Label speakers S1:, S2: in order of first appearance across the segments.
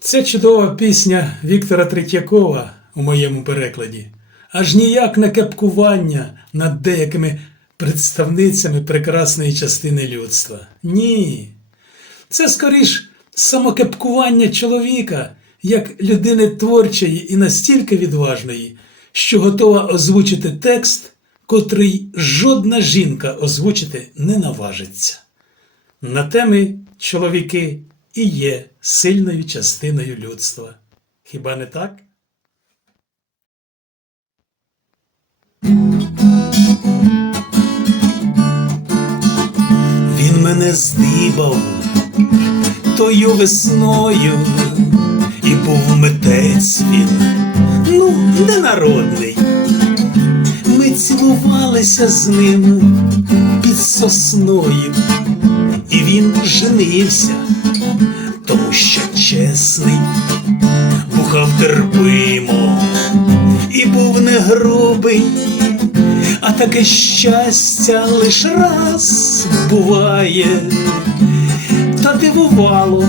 S1: Це чудова пісня Віктора Третьякова у моєму перекладі. Аж ніяк не кепкування над деякими представницями прекрасної частини людства. Ні. Це скоріш самокепкування чоловіка як людини творчої і настільки відважної, що готова озвучити текст, котрий жодна жінка озвучити не наважиться. На теми чоловіки і є сильною частиною людства. Хіба не так?
S2: Він мене здибав тою весною, і був митець він, ну, ненародний. Ми цілувалися з ним під сосною, і він женився, тому що чесний, бухав терпимо і був не грубий. А таке щастя лиш раз буває, та дивувало,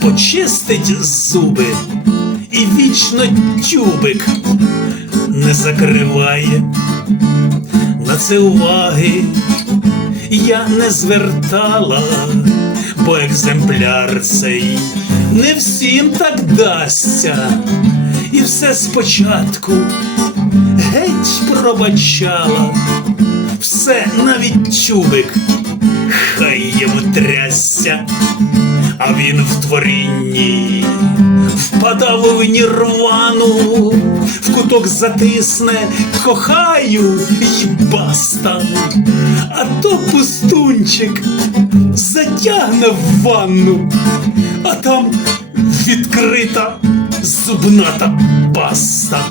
S2: почистить зуби вічно тюбик не закриває. На це уваги я не звертала, бо екземпляр цей не всім так дасться, і все спочатку геть пробачала, все навіть чубик, хай йому трясся, а він в творінні впадав в нірвану, в куток затисне, кохаю й баста, а то пустунчик затягне в ванну, а там відкрита зубната паста.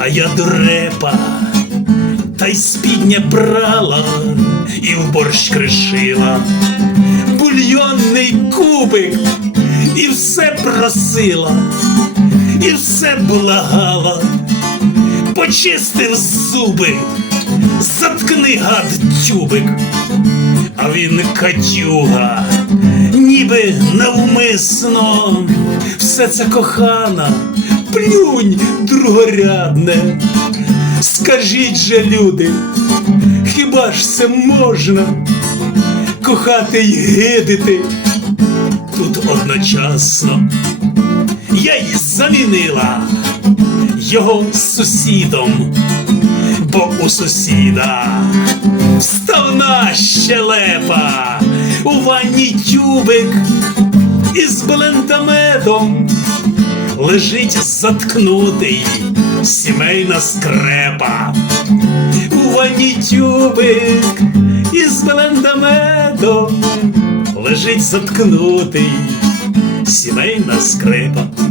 S2: А я дурепа, та й спідня брала і в борщ кришила, бульйонний кубик, і все просила, і все благала, почистив зуби, заткни гад тюбик, а він катюга, ніби навмисно, все це кохана плюнь другорядне. Скажіть же, люди, хіба ж це можна кохати й гидити тут одночасно? Я й замінила його сусідом, бо у сусіда вставна щелепа, у ванні тюбик із блентамедом лежить заткнутий сімейна скрепа, у ванні тюбик із блендамедом лежить заткнутий сімейна скрепа.